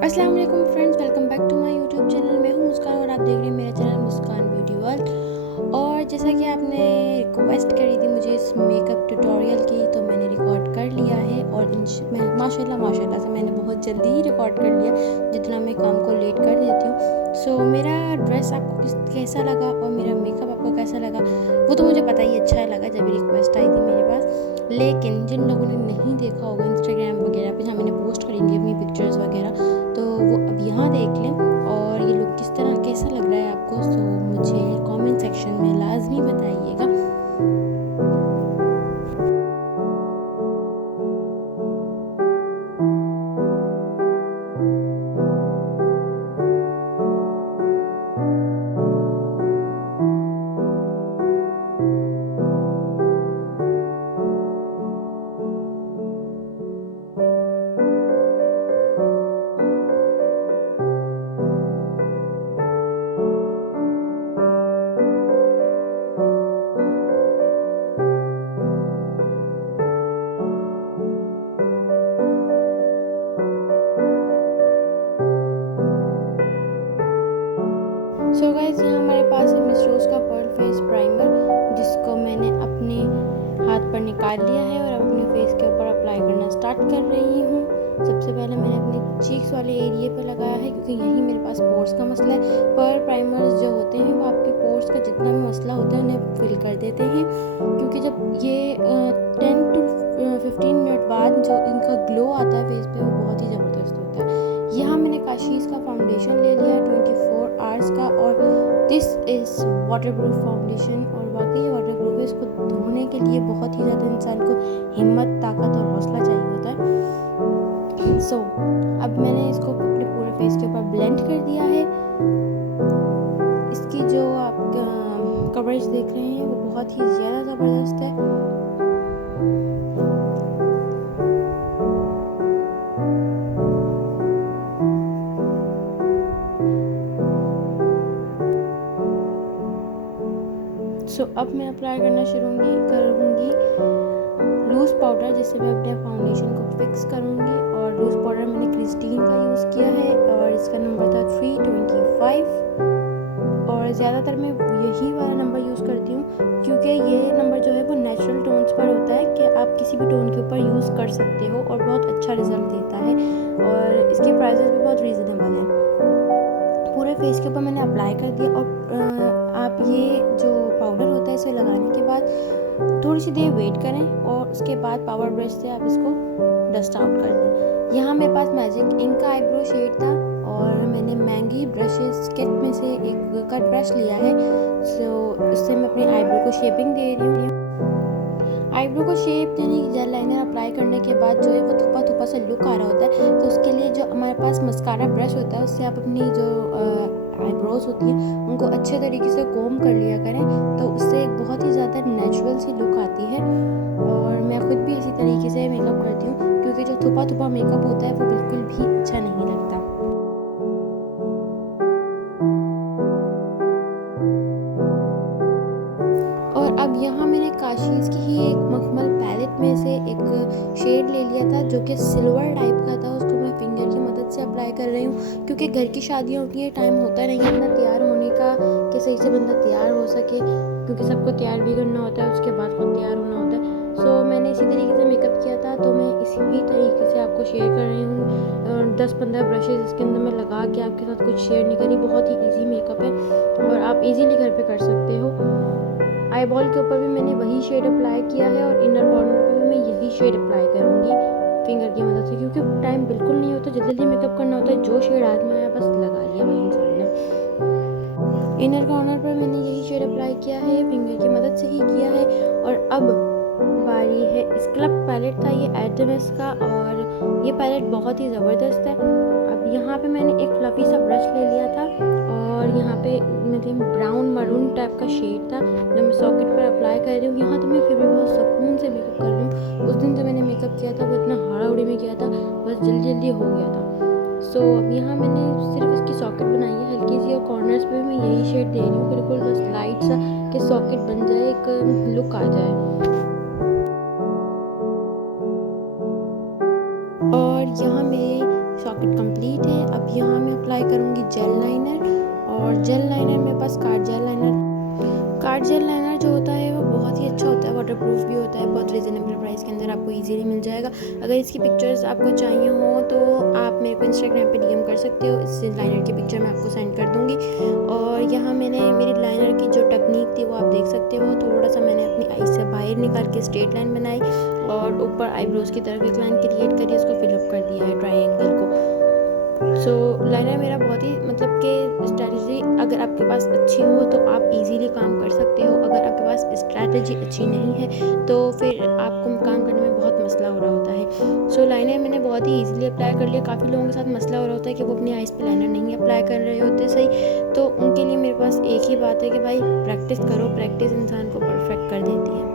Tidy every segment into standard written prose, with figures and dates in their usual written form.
अस्सलाम वालेकुम friends, welcome back to my YouTube channel. मैं हूं मुस्कान और आप देख रहे हैं मेरा चैनल मुस्कान ब्यूटी वर्ल्ड। और जैसा कि आपने रिक्वेस्ट करी थी मुझे इस मेकअप ट्यूटोरियल की, तो मैंने रिकॉर्ड कर लिया है और माशाल्लाह से मैंने बहुत जल्दी ही रिकॉर्ड कर लिया, जितना मैं काम को लेट कर देती हूँ। सो मेरा ड्रेस आपको कैसा लगा और मेरा मेकअप आपको कैसा लगा वो तो मुझे पता ही अच्छा लगा जब रिक्वेस्ट आई थी मेरे पास। लेकिन जिन लोगों ने नहीं देखा होगा इंस्टाग्राम वगैरह पे जहाँ मैंने पोस्ट करी थी अपनी पिक्चर्स वगैरह, तो वो अब यहाँ देख लें और ये लुक किस तरह कैसा लग रहा है आपको, तो मुझे कमेंट सेक्शन में लाजमी बताइएगा। सो गाइस, यहाँ हमारे पास है मिस रोज़ का पर्ल फेस प्राइमर, जिसको मैंने अपने हाथ पर निकाल लिया है और अब अपने फेस के ऊपर अप्लाई करना स्टार्ट कर रही हूँ। सबसे पहले मैंने अपने चीक्स वाले एरिया पे लगाया है, क्योंकि यही मेरे पास पोर्स का मसला है। पर्ल प्राइमर्स जो होते हैं वो आपके पोर्स का जितना भी मसला होता है उन्हें फिल कर देते हैं, क्योंकि जब ये 10 to 15 मिनट बाद जो इनका ग्लो आता है फेस पे वो बहुत ही ज़बरदस्त होता है। यहाँ मैंने काशीज़ का फाउंडेशन ले लिया 24 आवर्स का, और दिस इज़ वाटरप्रूफ फाउंडेशन, और वाकई वाटरप्रूफ है। इसको धोने के लिए बहुत ही ज़्यादा इंसान को हिम्मत, ताकत और हौसला चाहिए होता है। सो अब मैंने इसको अपने पूरे फेस के ऊपर ब्लेंड कर दिया है। इसकी जो आप कवरेज देख रहे हैं वो बहुत ही ज़्यादा ज़बरदस्त है। सो अब मैं अप्लाई करना शुरू करूँगी लूज़ पाउडर, जिससे मैं अपने फाउंडेशन को फिक्स करूँगी। और लूज़ पाउडर मैंने क्रिस्टीन का यूज़ किया है और इसका नंबर था 325, और ज़्यादातर मैं यही वाला नंबर यूज़ करती हूँ, क्योंकि ये नंबर जो है वो नेचुरल टोन्स पर होता है कि आप किसी भी टोन के ऊपर यूज़ कर सकते हो और बहुत अच्छा रिजल्ट देता है, और इसके प्राइसेस भी बहुत रीज़नेबल हैं। पूरे फेस के ऊपर मैंने अप्लाई कर दिया, और आप ये जो पाउडर होता है इसे लगाने के बाद थोड़ी सी देर वेट करें और उसके बाद पावर ब्रश से आप इसको डस्ट आउट कर दें। यहाँ मेरे पास मैजिक इंक का आईब्रो शेड था और मैंने महंगी ब्रशेस किट में से एक कट ब्रश लिया है। सो इससे मैं अपनी आईब्रो को शेपिंग दे रही हूँ। आईब्रो को शेप देने की जेल लाइनर अप्लाई करने के बाद जो है वो थोपा थोपा सा लुक आ रहा होता है, तो उसके लिए जो हमारे पास मस्कारा ब्रश होता है उससे आप अपनी जो आईब्रोज होती हैं उनको अच्छे तरीके से कोम कर लिया करें, तो उससे एक बहुत ही ज़्यादा नेचुरल सी लुक आती है। और मैं खुद भी इसी तरीके से मेकअप करती हूँ, क्योंकि जो थोपा थोपा मेकअप होता है वो बिल्कुल भी अच्छा नहीं लगता। और अब यहाँ मैंने काशीज़ की ही एक मखमल पैलेट में से एक शेड ले लिया था, जो कि सिल्वर टाइप का था। उसको मैं फिंगर की मदद से अप्लाई कर रही हूँ, क्योंकि घर की शादियाँ होती हैं, टाइम होता नहीं है इतना तैयार होने का कि सही से बंदा तैयार हो सके, क्योंकि सबको तैयार भी करना होता है, उसके बाद खुद तैयार होना होता है। सो मैंने इसी तरीके से मेकअप किया था, तो मैं इसी तरीके से आपको शेयर कर रही हूँ। 10-15 ब्रशेज़ इसके अंदर मैं लगा के आपके साथ कुछ शेयर नहीं करी। बहुत ही ईजी मेकअप है और आप इजीली घर पे कर सकते हो। आई बॉल के ऊपर भी मैंने वही शेड अप्लाई किया है और इनर कॉर्नर पे भी मैं यही शेड अप्लाई करूँगी फिंगर की मदद से, क्योंकि टाइम बिल्कुल नहीं होता, जल्दी जल्दी मेकअप करना होता है। जो शेड हाथ में आया बस लगा लिया वही इंसान ने। इनर कॉर्नर पर मैंने यही शेड अप्लाई किया है, फिंगर की मदद से ही किया है। और अब बारी है इसका पैलेट था, ये आर्टिम्स का, और ये पैलेट बहुत ही ज़बरदस्त है। अब यहाँ पे मैंने एक फ्लफी सा ब्रश ले लिया था और यहाँ पे मतलब ब्राउन मरून टाइप का शेड था जो मैं सॉकेट पर अप्लाई कर रही हूँ। यहाँ तो मैं फिर भी बहुत सुकून से मेकअप कर रही हूँ। उस दिन जो मैंने मेकअप किया था वो इतना हाड़ा-उड़ी में किया था, बस जल्दी जल्दी हो गया था। सो अब यहाँ मैंने सिर्फ इसकी सॉकेट बनाई है हल्की सी, और कॉर्नर्स पे भी मैं यही शेड दे रही हूँ, बिल्कुल बस लाइट सा कि सॉकेट बन जाए, एक लुक आ जाए। और यहाँ मेरी सॉकेट कंप्लीट कंप्लीट है। अब यहाँ मैं अप्लाई करूँगी जेल लाइनर, और जेल लाइनर मेरे पास कार्ड जेल लाइनर जो होता है वो बहुत ही अच्छा होता है, वाटरप्रूफ भी होता है, बहुत रिजनेबल प्राइस के अंदर आपको इजीली मिल जाएगा। अगर इसकी पिक्चर्स आपको चाहिए हो तो आप मेरे को इंस्टाग्राम पे डीएम कर सकते हो, इस लाइनर की पिक्चर मैं आपको सेंड कर दूँगी। और यहाँ मैंने मेरी लाइनर की जो टेक्निक थी वो आप देख सकते हो, थोड़ा सा मैंने अपनी आई से बाहर निकाल के स्ट्रेट लाइन बनाई और ऊपर आईब्रोज की तरफ एक लाइन क्रिएट करी, उसको फिलअप कर दिया है ट्रायंगल को। लाइनर मेरा बहुत ही मतलब कि स्ट्रैटेजी अगर आपके पास अच्छी हो तो आप इजीली काम कर सकते हो, अगर आपके पास स्ट्रैटेजी अच्छी नहीं है तो फिर आपको काम करने में बहुत मसला हो रहा होता है। लाइनर मैंने बहुत ही इजीली अप्लाई कर लिया। काफ़ी लोगों के साथ मसला हो रहा होता है कि वो अपनी आइज़ पे लाइनर नहीं अप्लाई कर रहे होते सही, तो उनके लिए मेरे पास एक ही बात है कि भाई प्रैक्टिस करो, प्रैक्टिस इंसान को परफेक्ट कर देती है।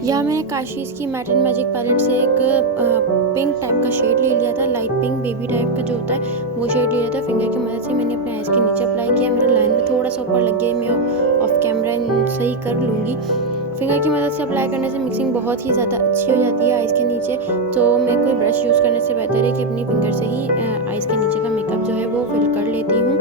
यहाँ मैंने काशीज़ की मैट एंड मैजिक पैलेट से एक पिंक टाइप का शेड ले लिया था, लाइट पिंक बेबी टाइप का जो होता है वो शेड ले लिया था। फिंगर की मदद से मैंने अपने आइज़ के नीचे अप्लाई किया। मेरा लाइनर थोड़ा सा ऊपर लग गया, मैं ऑफ कैमरा सही कर लूँगी। फिंगर की मदद से अप्लाई करने से मिक्सिंग बहुत ही ज़्यादा अच्छी हो जाती है आइज़ के नीचे, तो मैं कोई ब्रश यूज़ करने से बेहतर है कि अपनी फिंगर से ही आइज़ के नीचे का मेकअप जो है वो फिल कर लेती हूँ।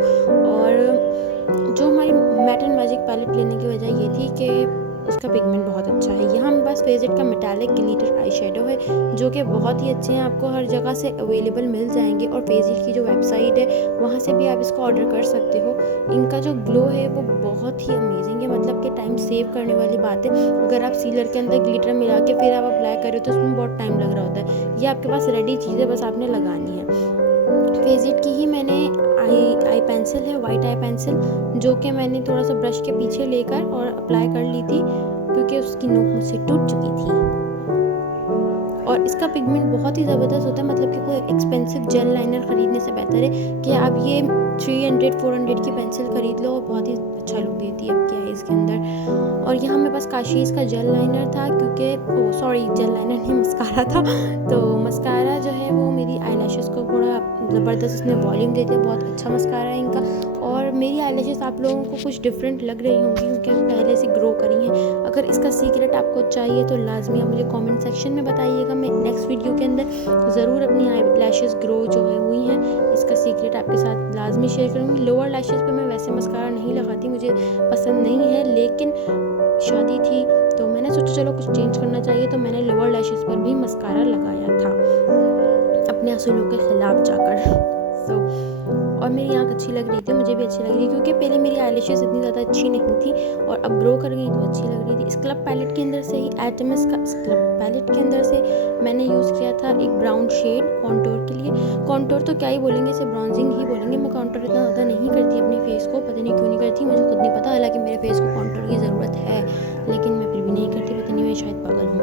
और जो हमारी मैट एंड मैजिक पैलेट लेने की वजह ये थी कि उसका पिगमेंट बहुत अच्छा है। यहाँ मेरे पास फेजेट का मेटालिक ग्लिटर आई शेडो है जो कि बहुत ही अच्छे हैं, आपको हर जगह से अवेलेबल मिल जाएंगे, और फेजेट की जो वेबसाइट है वहाँ से भी आप इसको ऑर्डर कर सकते हो। इनका जो ग्लो है वो बहुत ही अमेजिंग है, मतलब कि टाइम सेव करने वाली बात है। अगर आप सीलर के अंदर ग्लिटर मिला के फिर आप अप्लाई करो तो उसमें बहुत टाइम लग रहा होता है, ये आपके पास रेडी चीज़ है, बस आपने लगानी है। फेजेट की ही मैंने आई पेंसिल है, वाइट आई पेंसिल, जो कि मैंने थोड़ा सा ब्रश के पीछे लेकर और अप्लाई कर ली थी क्योंकि उसकी नोक मुझसे टूट चुकी थी। और इसका पिगमेंट बहुत ही ज़बरदस्त होता है, मतलब कि कोई एक्सपेंसिव जेल लाइनर ख़रीदने से बेहतर है कि आप ये 300-400 की पेंसिल ख़रीद लो और बहुत ही अच्छा लुक देती है आपकी आइज़ के अंदर। और यहाँ मेरे पास काशीज़ का जेल लाइनर था, क्योंकि जेल लाइनर नहीं, मस्कारा था। तो मस्कारा जो है वो मेरी आईलैशेस को थोड़ा ज़बरदस्त उसने वॉल्यूम देती है, बहुत अच्छा मस्कारा है इनका। और मेरी आईलैशेस आप लोगों को कुछ डिफरेंट लग रही होंगी क्योंकि पहले से ग्रो करी हैं। अगर इसका सीक्रेट आपको चाहिए तो लाजमी आप मुझे कमेंट सेक्शन में बताइएगा, मैं नेक्स्ट वीडियो के अंदर ज़रूर अपनी आई लैशेस ग्रो जो है हुई हैं इसका सीक्रेट आपके साथ लाजमी शेयर करूँगी। लोअर लैशेस पे मैं वैसे मस्कारा नहीं लगाती, मुझे पसंद नहीं है, लेकिन शादी थी तो मैंने सोचा चलो कुछ चेंज करना चाहिए, तो मैंने लोअर लैशेस पर भी मस्कारा लगाया था अपने असूलों के ख़िलाफ़ जाकर। और मेरी आँख अच्छी लग रही थी, मुझे भी अच्छी लग रही थी क्योंकि पहले मेरी आईलैशेस इतनी ज़्यादा अच्छी नहीं थी और अब ग्रो कर गई तो अच्छी लग रही थी। स्क्रब पैलेट के अंदर से ही आर्टिम्स का स्क्रब पैलेट के अंदर से मैंने यूज़ किया था एक ब्राउन शेड कॉन्टोर के लिए। कॉन्टोर तो क्या ही बोलेंगे, इसे ब्राउजिंग ही बोलेंगे। मैं कॉन्टोर इतना ज़्यादा नहीं करती अपने फेस को, पता नहीं क्यों नहीं करती, मुझे खुद नहीं पता। हालांकि मेरे फेस को कॉन्टोर की ज़रूरत है लेकिन मैं फिर भी नहीं करती, पता नहीं मैं शायद पागल हूँ।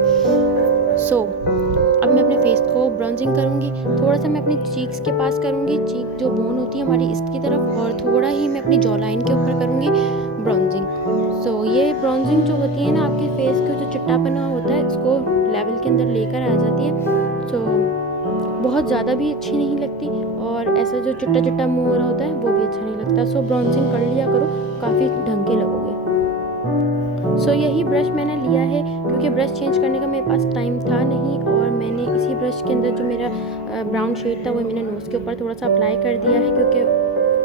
अब मैं अपने फेस को ब्राउजिंग करूँगी, थोड़ा सा मैं अपनी चीक्स के पास करूँगी, चीक जो बोन होती है हमारी इसकी तरफ, और थोड़ा ही मैं अपनी जॉ लाइन के ऊपर करूँगी ब्राउजिंग। ये ब्राउजिंग जो होती है ना आपके फेस का जो चिट्टापना होता है इसको लेवल के अंदर लेकर आ जाती है। बहुत ज़्यादा भी अच्छी नहीं लगती और ऐसा जो चिट्टा चिट्टा मुँह हो रहा होता है वो भी अच्छा नहीं लगता। ब्राउजिंग कर लिया करो, काफ़ी ढंग के लगोगे। यही ब्रश मैंने लिया है क्योंकि ब्रश चेंज करने का मेरे पास टाइम था नहीं, और मैंने इसी ब्रश के अंदर जो मेरा ब्राउन शेड था वो मैंने नोज़ के ऊपर थोड़ा सा अप्लाई कर दिया है, क्योंकि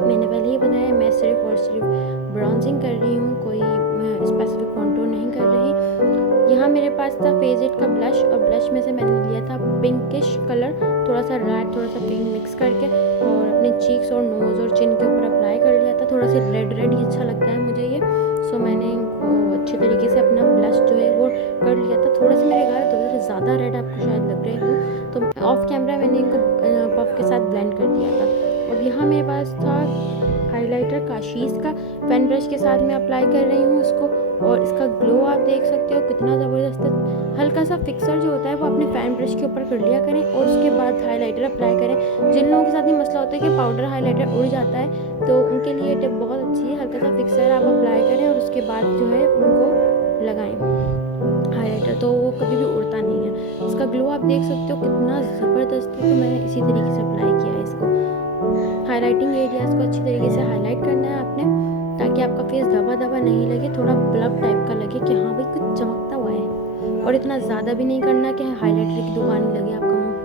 मैंने पहले ही बताया मैं सिर्फ और सिर्फ ब्राउजिंग कर रही हूँ, कोई स्पेसिफिक कॉन्टूर नहीं कर रही। यहाँ मेरे पास था फेजेट का ब्लश, और ब्लश में से मैंने लिया था पिंकिश कलर, थोड़ा सा रेड थोड़ा सा पिंक मिक्स करके, और अपने चीक्स और नोज़ और चिन के ऊपर अप्लाई कर लिया था। थोड़ा सा रेड रेड ही अच्छा लगता है मुझे ये, मैंने अच्छे तरीके से अपना ब्लश जो है वो कर लिया था। थोड़ा सा मेरे गाल थोड़ा सा ज़्यादा रेड आपको शायद लग रहे हो, तो ऑफ कैमरा मैंने इनको पफ के साथ ब्लेंड कर दिया था। और अब यहाँ मेरे पास था हाइलाइटर काशीज़ का, पेन ब्रश के साथ मैं अप्लाई कर रही हूँ उसको, और इसका ग्लो आप देख सकते हो कितना ज़बरदस्त है। हल्का सा फिक्सर जो होता है वो अपने फैन ब्रश के ऊपर कर लिया करें और उसके बाद हाइलाइटर अप्लाई करें। जिन लोगों के साथ ये मसला होता है कि पाउडर हाइलाइटर उड़ जाता है, तो उनके लिए टिप बहुत अच्छी है। हल्का सा फिक्सर आप अप्लाई करें और उसके बाद जो है उनको लगाएं हाइलाइटर, तो वो कभी भी उड़ता नहीं है। इसका ग्लो आप देख सकते हो कितना ज़बरदस्त है। तो मैंने इसी तरीके से अप्लाई किया है इसको। हाइलाइटिंग एरियाज़ को अच्छी तरीके से हाईलाइट करना है आपने, ताकि आपका फेस दबा दबा नहीं लगे, थोड़ा ब्लब टाइप का लगे कि हाँ भाई कुछ चमकता हुआ है, और इतना ज़्यादा भी नहीं करना कि हाइलाइटर की दुकान ही लगे आपका मुँह।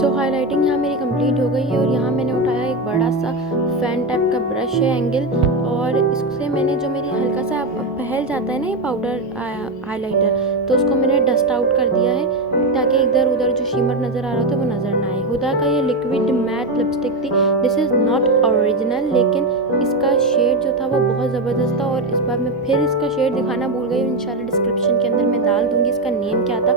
सो हाइलाइटिंग यहाँ मेरी कंप्लीट हो गई है, और यहाँ मैंने उठाया एक बड़ा सा फैन टाइप का ब्रश है एंगल, और इससे मैंने जो मेरी हल्का सा फैल जाता है ना ये पाउडर हाइलाइटर, तो उसको मैंने डस्ट आउट कर दिया है, ताकि इधर उधर जो शिमर नज़र आ रहा था वो नज़र ना आए। हुदा का ये लिक्विड मैट लिपस्टिक थी, दिस इज़ नॉट ओरिजिनल, लेकिन इसका शेड जो था वो बहुत ज़बरदस्त था। और इस बार मैं फिर इसका शेड दिखाना भूल गई, इंशाल्लाह डिस्क्रिप्शन के अंदर मैं डाल दूँगी इसका नेम क्या था।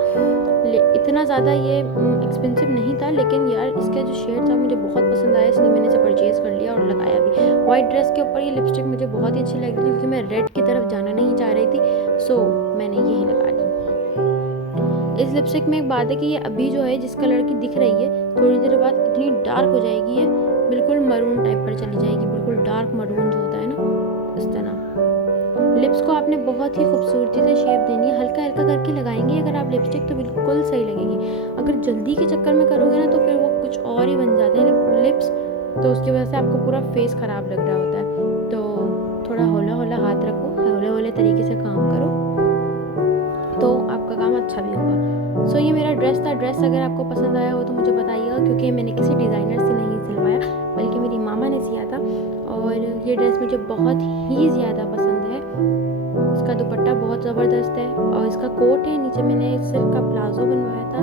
इतना ज़्यादा ये एक्सपेंसिव नहीं था, लेकिन यार इसका जो शेड था मुझे बहुत पसंद आया, इसलिए मैंने इसे परचेज़ कर लिया और लगाया भी। वाइट ड्रेस के ऊपर ये लिपस्टिक मुझे बहुत ही अच्छी लगी थी, क्योंकि मैं रेड की तरफ जाना नहीं चाह रही थी, सो मैंने यही लगा दी। इस लिपस्टिक में एक बात है कि ये अभी जो है जिस कलर की दिख रही है, थोड़ी देर बाद इतनी डार्क हो जाएगी, ये बिल्कुल मरून टाइप पर चली जाएगी, बिल्कुल डार्क मरून जो होता है ना, इस तरह। लिप्स को आपने बहुत ही खूबसूरती से शेप देनी है, हल्का हल्का करके लगाएंगे अगर आप लिपस्टिक, तो बिल्कुल सही लगेगी। अगर जल्दी के चक्कर में करोगे ना, तो फिर वो कुछ और ही बन जाते हैं लिप्स, तो उसकी वजह से आपको पूरा फेस ख़राब लग रहा होता है। तो थोड़ा हौला हौला हाथ रखो, हौले हौले तरीके से काम करो, तो आपका काम अच्छा भी होगा। सो ये मेरा ड्रेस था। ड्रेस अगर आपको पसंद आया हो तो मुझे बताइएगा, क्योंकि मैंने किसी डिज़ाइनर से नहीं सिलवाया, बल्कि मेरी मामा ने सिया था, और ये ड्रेस मुझे बहुत ही ज़्यादा पसंद है। इसका दुपट्टा बहुत ज़बरदस्त है, और इसका कोट है, नीचे मैंने सिल्क का प्लाजो बनवाया था।